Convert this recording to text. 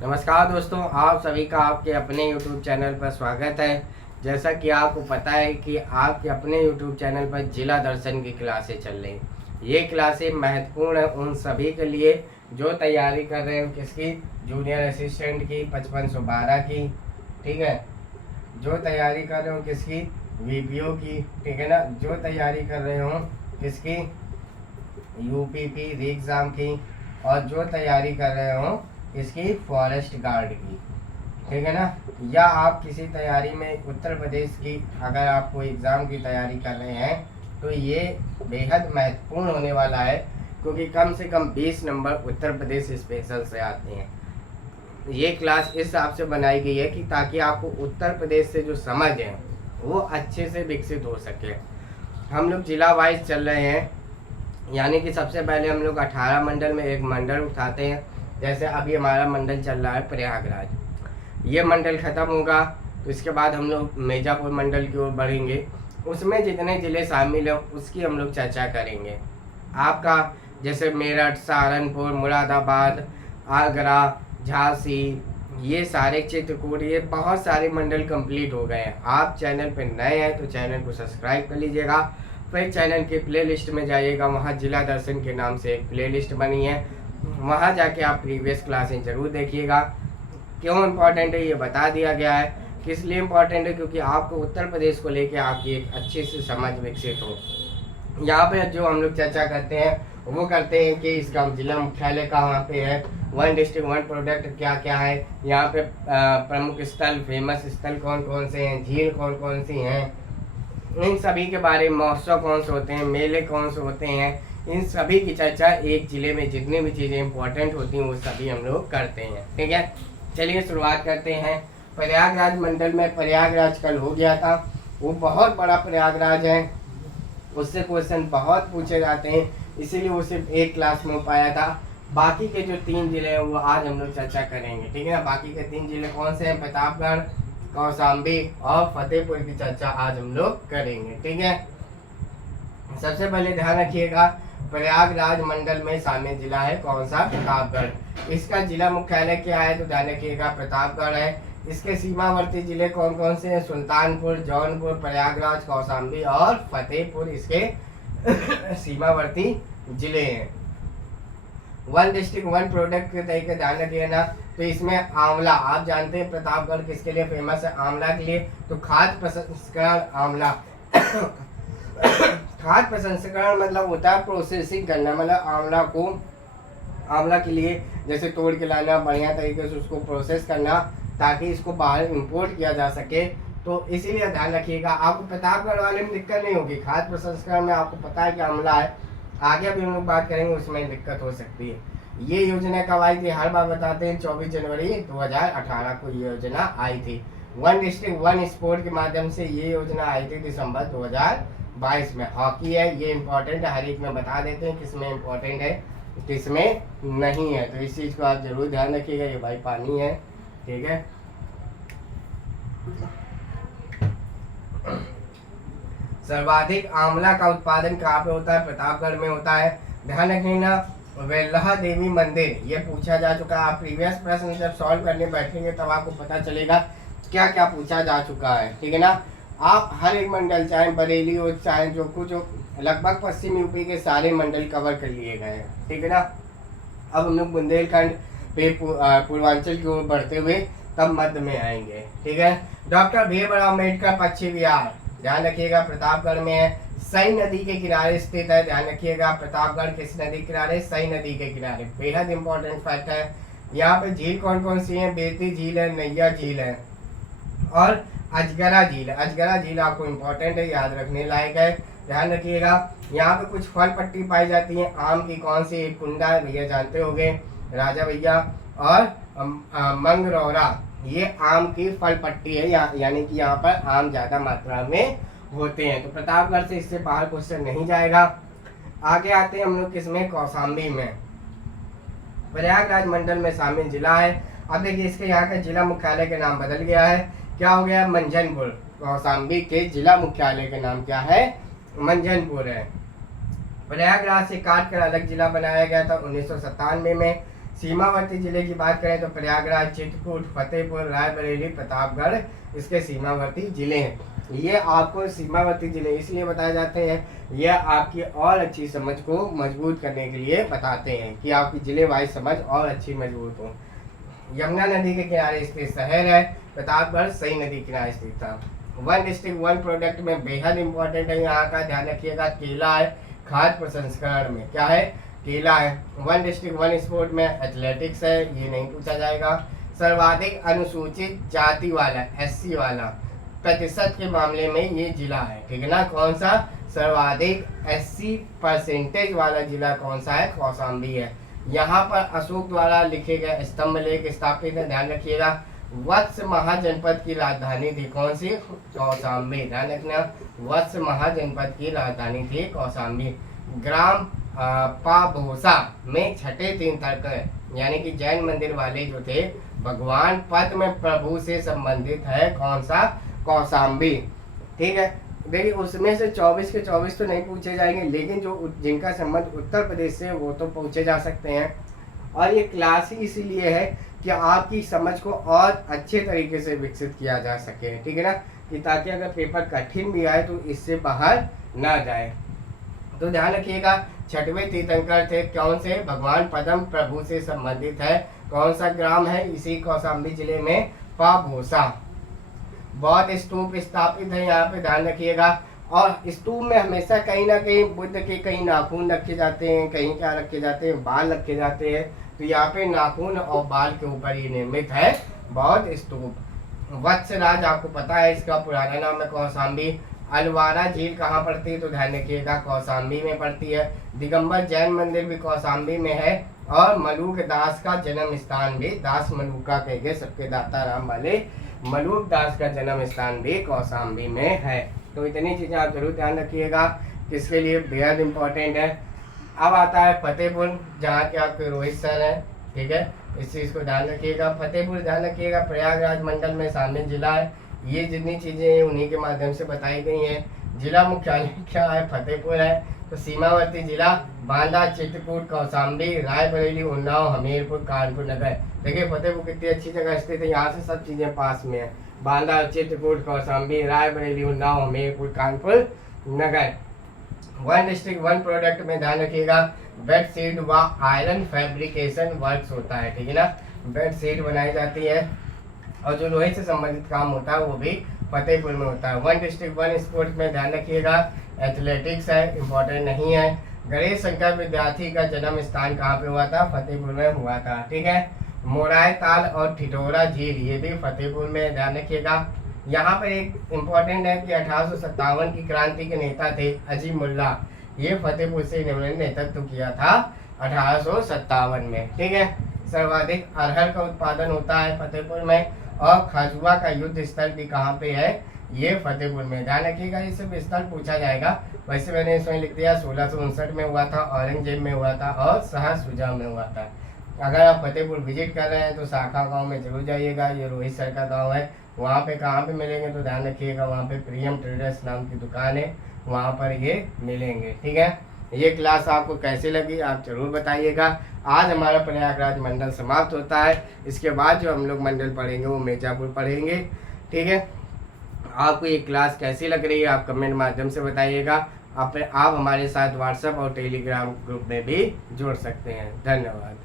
नमस्कार दोस्तों, आप सभी का आपके अपने YouTube चैनल पर स्वागत है। जैसा कि आपको पता है कि आपके अपने YouTube चैनल पर जिला दर्शन की क्लासें चल रही हैं। ये क्लासें महत्वपूर्ण है उन सभी के लिए जो तैयारी कर रहे हो किसकी, जूनियर असिस्टेंट की 5512 की, ठीक है। जो तैयारी कर रहे हो किसकी, VPO की, ठीक है ना। जो तैयारी कर रहे हो किसकी, UPP री एग्ज़ाम की, और जो तैयारी कर रहे हो इसकी फॉरेस्ट गार्ड की, ठीक है ना। या आप किसी तैयारी में उत्तर प्रदेश की अगर आप कोई एग्ज़ाम की तैयारी कर रहे हैं तो ये बेहद महत्वपूर्ण होने वाला है, क्योंकि कम से कम 20 नंबर उत्तर प्रदेश स्पेशल से आते हैं। ये क्लास इस हिसाब से बनाई गई है कि ताकि आपको उत्तर प्रदेश से जो समझ है वो अच्छे से विकसित हो सके। हम लोग जिला वाइज चल रहे हैं, यानी कि सबसे पहले हम लोग 18 मंडल में एक मंडल उठाते हैं। जैसे अभी हमारा मंडल चल रहा है प्रयागराज, ये मंडल ख़त्म होगा तो इसके बाद हम लोग मिर्ज़ापुर मंडल की ओर बढ़ेंगे। उसमें जितने ज़िले शामिल हैं उसकी हम लोग चर्चा करेंगे। आपका जैसे मेरठ, सहारनपुर, मुरादाबाद, आगरा, झांसी, ये सारे चित्रकूट, ये बहुत सारे मंडल कंप्लीट हो गए हैं। आप चैनल पर नए हैं तो चैनल को सब्सक्राइब कर लीजिएगा। फिर चैनल के प्लेलिस्ट में जाइएगा, वहाँ जिला दर्शन के नाम से एक प्लेलिस्ट बनी है, वहाँ जाके आप प्रीवियस क्लासें ज़रूर देखिएगा। क्यों इम्पोर्टेंट है ये बता दिया गया है। किस लिए इम्पोर्टेंट है, क्योंकि आपको उत्तर प्रदेश को लेके आपकी एक अच्छी सी समझ विकसित हो। यहाँ पे जो हम लोग चर्चा करते हैं वो करते हैं कि इसका जिला मुख्यालय कहाँ पे है, वन डिस्ट्रिक्ट वन प्रोडक्ट क्या क्या है, यहाँ पे प्रमुख स्थल, फेमस स्थल कौन कौन से हैं, झील कौन कौन सी हैं, इन सभी के बारे में, महोत्सव कौन से होते हैं, मेले कौन से होते हैं, इन सभी की चर्चा एक ज़िले में जितनी भी चीज़ें इंपॉर्टेंट होती हैं वो सभी हम लोग करते हैं, ठीक है। चलिए शुरुआत करते हैं। प्रयागराज मंडल में प्रयागराज कल हो गया था, वो बहुत बड़ा प्रयागराज है, उससे क्वेश्चन बहुत पूछे जाते हैं, इसीलिए वो सिर्फ एक क्लास में हो पाया था। बाकी के जो 3 ज़िले हैं वो आज हम लोग चर्चा करेंगे, ठीक है ना। बाकी के 3 ज़िले कौन से हैं, प्रतापगढ़, कौशाम्बी और फतेहपुर की चर्चा आज हम लोग करेंगे, ठीक है। सबसे पहले ध्यान रखिएगा, प्रयागराज मंडल में शामिल जिला है कौन सा, प्रतापगढ़। इसका जिला मुख्यालय क्या है तो ध्यान रखिएगा प्रतापगढ़ है। इसके सीमावर्ती जिले कौन कौन से हैं, सुल्तानपुर, जौनपुर, प्रयागराज, कौशाम्बी और फतेहपुर इसके सीमावर्ती जिले हैं। वन डिस्ट्रिक्ट वन प्रोडक्ट के तरीके ध्यान रखिए ना, तो इसमें आंवला, आप जानते हैं प्रतापगढ़ किसके लिए फेमस है, आंवला के लिए। तो खाद्य प्रसंस्करण आंवला खाद्य प्रसंस्करण मतलब होता है प्रोसेसिंग करना, मतलब आंवला के लिए जैसे तोड़ के लाना, बढ़िया तरीके से उसको प्रोसेस करना ताकि इसको बाहर इंपोर्ट किया जा सके। तो इसीलिए ध्यान रखिएगा, आपको प्रतापगढ़ वाले में दिक्कत नहीं होगी। खाद्य प्रसंस्करण में आपको पता है कि आंवला है, आगे भी हम लोग बात करेंगे उसमें दिक्कत हो सकती है। ये योजना कब आई थी, हर बार बताते हैं 24 जनवरी 2018 को ये योजना आई थी। वन डिस्ट्रिक्ट वन स्पोर्ट के माध्यम से ये योजना आई थी दिसंबर 2022 में। हॉकी है, ये इम्पोर्टेंट है, हर एक में बता देते हैं किसमें इम्पोर्टेंट है किसमें नहीं है, तो इस चीज़ को आप जरूर ध्यान रखिएगा। ये भाई पानी है, ठीक है। सर्वाधिक आंवला का उत्पादन कहाँ पे होता है, प्रतापगढ़ में होता है। ध्यान रखना, वेल्लहा देवी मंदिर, ये पूछा जा चुका है। आप प्रीवियस प्रश्न जब सॉल्व करने बैठेंगे तब आपको पता चलेगा क्या क्या पूछा जा चुका है, ठीक है ना। आप हर एक मंडल, चाहे बरेली हो, चाहे जो कुछ हो, लगभग पश्चिम यूपी के सारे मंडल कवर कर लिए गए हैं, ठीक है ना। अब हम लोग बुंदेलखंड पे पूर्वांचल की ओर बढ़ते हुए तब मध्य में आएंगे, ठीक है। डॉक्टर भीमराव अम्बेडकर पक्षी विहार, ध्यान रखिएगा प्रतापगढ़ में है, सई नदी के किनारे स्थित है। ध्यान रखिएगा प्रतापगढ़ किस नदी के किनारे, सई नदी के किनारे, बेहद इंपॉर्टेंट फैक्ट है। यहाँ पे झील कौन कौन सी है, बेती झील है, नैया झील है और अजगरा झील है। अजगरा झील आपको इम्पोर्टेंट है, याद रखने लायक है, ध्यान रखिएगा। यहाँ पे कुछ फल पट्टी पाई जाती है, आम की कौन सी, कुंडा है भैया जानते होंगे, राजा भैया, और मंगरौरा, ये आम की फल पट्टी है, यानी कि यहाँ पर आम ज्यादा मात्रा में होते हैं। तो प्रतापगढ़ से इससे बाहर क्वेश्चन नहीं जाएगा। आगे आते हैं हम लोग किसमें, कौशाम्बी में। प्रयागराज मंडल में शामिल जिला है। अब देखिए इसके यहाँ का जिला मुख्यालय का नाम बदल गया है, क्या हो गया, मंझनपुर। कौशाम्बी के जिला मुख्यालय का नाम क्या है, मंझनपुर है। प्रयागराज से काट कर अलग जिला बनाया गया था 1997 में। सीमावर्ती जिले की बात करें तो प्रयागराज, चित्रकूट, फतेहपुर, रायबरेली, प्रतापगढ़ इसके सीमावर्ती जिले हैं। ये आपको सीमावर्ती जिले इसलिए बताए जाते हैं, यह आपकी और अच्छी समझ को मजबूत करने के लिए बताते हैं कि आपकी जिले वाइज समझ और अच्छी मजबूत हो। यमुना नदी के किनारे स्थित शहर है प्रतापगढ़, सही नदी किनारे स्थित था। वन डिस्ट्रिक्ट वन प्रोडक्ट में बेहद इंपॉर्टेंट है यहाँ का, ध्यान रखिएगा, केला है। खाद्य प्रसंस्करण में क्या है? केला है। वन डिस्ट्रिक्ट वन स्पोर्ट में एथलेटिक्स है, ये नहीं पूछा जाएगा। सर्वाधिक अनुसूचित जाति वाला SC वाला प्रतिशत के मामले में ये जिला है, ठीक है ना। कौन सा? सर्वाधिक SC% वाला जिला कौन सा है? कौशाम्बी है। यहाँ पर अशोक द्वारा लिखे गए स्तंभ लेख स्थापित है, ध्यान रखिएगा। वत्स महाजनपद की राजधानी थी कौन सी? कौशाम्बी, ध्यान रखना। वत्स महाजनपद की राजधानी थी कौशाम्बी। ग्राम पाभोसा में छठे तीर्थंकर यानी कि जैन मंदिर वाले जो थे, भगवान पद्म प्रभु से संबंधित है कौन सा? कौशाम्बी, ठीक है। देखिए उसमें से 24 के 24 तो नहीं पूछे जाएंगे, लेकिन जो जिनका संबंध उत्तर प्रदेश से वो तो पूछे जा सकते हैं। और ये क्लास ही इसीलिए है कि आपकी समझ को और अच्छे तरीके से विकसित किया जा सके, ठीक है ना, कि ताकि अगर पेपर कठिन भी आए तो इससे बाहर ना जाए। तो ध्यान रखिएगा, छठवें तीर्थंकर थे कौन से? भगवान पद्म प्रभु से संबंधित है। कौन सा ग्राम है? इसी कौशाम्बी जिले में, पाभोसा। बौद्ध स्तूप स्थापित है यहाँ पे, ध्यान रखिएगा। और स्तूप में हमेशा कहीं ना कहीं बुद्ध के कहीं नाखून रखे जाते हैं, कहीं क्या रखे जाते हैं? बाल रखे जाते हैं। तो यहाँ पे नाखून और बाल के ऊपर ही निर्मित है बौद्ध स्तूप। वत्सराज आपको पता है, इसका पुराना नाम है कौशाम्बी। अलवारा झील कहाँ पड़ती है? तो ध्यान रखिएगा, कौशाम्बी में पड़ती है। दिगंबर जैन मंदिर भी कौशाम्बी में है। और मलूक दास का जन्म स्थान भी, दास मलूका कहेंगे सबके दाता राम वाले, मलूक दास का जन्म स्थान भी कौशाम्बी में है। तो इतनी चीजें आप जरूर ध्यान रखिएगा, किसके लिए बेहद इंपॉर्टेंट है। अब आता है फतेहपुर, जहाँ के आपके रोहित सर है, ठीक है, इस चीज को ध्यान रखिएगा। फतेहपुर ध्यान रखिएगा, प्रयागराज मंडल में शामिल जिला है। ये जितनी चीजें हैं उन्हीं के माध्यम से बताई गई हैं। जिला मुख्यालय क्या है? फतेहपुर है। तो सीमावर्ती जिला बांदा, चित्रकूट, कौशाम्बी, रायबरेली, उन्नाव, हमीरपुर, कानपुर नगर। देखिए फतेहपुर कितनी अच्छी जगह स्थित है, यहाँ से सब चीजें पास में है। बांदा, चित्रकूट, कौशाम्बी, रायबरेली, उन्नाव, हमीरपुर, कानपुर नगर। वन डिस्ट्रिक्ट वन प्रोडक्ट में ध्यान रखिएगा, बेडशीट व आयरन फैब्रिकेशन वर्क्स होता है, ठीक है ना। बेडशीट बनाई जाती है और जो लोहे से संबंधित काम होता है वो भी फतेहपुर में होता है। वन डिस्ट्रिक्ट वन स्पोर्ट्स में ध्यान रखिएगा, एथलेटिक्स है, इम्पोर्टेंट नहीं है। गणेश शंकर विद्यार्थी का जन्म स्थान कहाँ पे हुआ था? फतेहपुर में हुआ था, ठीक है। मोराय ताल और ठिठोरा झील ये भी फतेहपुर में, ध्यान रखिएगा। यहाँ पर एक इम्पोर्टेंट है कि 1857 की क्रांति के नेता थे अजीमुल्ला, ये फतेहपुर से इन्होंने नेतृत्व किया था 1857 में, ठीक है। सर्वाधिक अरहर का उत्पादन होता है फतेहपुर में। और खजुआ का युद्ध स्थल भी कहाँ पे है? ये फतेहपुर में, ध्यान रखिएगा। ये सिर्फ स्थल पूछा जाएगा, वैसे मैंने इसमें लिख दिया 1659 में हुआ था, औरंगजेब में हुआ था और शाहसुजा में हुआ था। अगर आप फतेहपुर विजिट कर रहे हैं तो शाखा गांव में जरूर जाइएगा, ये रोहित सर का गांव है। वहाँ पे कहाँ पे मिलेंगे तो ध्यान रखिएगा, वहाँ पे प्रियम ट्रेडर्स नाम की दुकान है, वहाँ पर ये मिलेंगे, ठीक है। ये क्लास आपको कैसे लगी आप जरूर बताइएगा। आज हमारा प्रयागराज मंडल समाप्त होता है, इसके बाद जो हम लोग मंडल पढ़ेंगे वो मिर्जापुर पढ़ेंगे, ठीक है। आपको ये क्लास कैसी लग रही है आप कमेंट माध्यम से बताइएगा। आप हमारे साथ व्हाट्सएप और टेलीग्राम ग्रुप में भी जुड़ सकते हैं। धन्यवाद।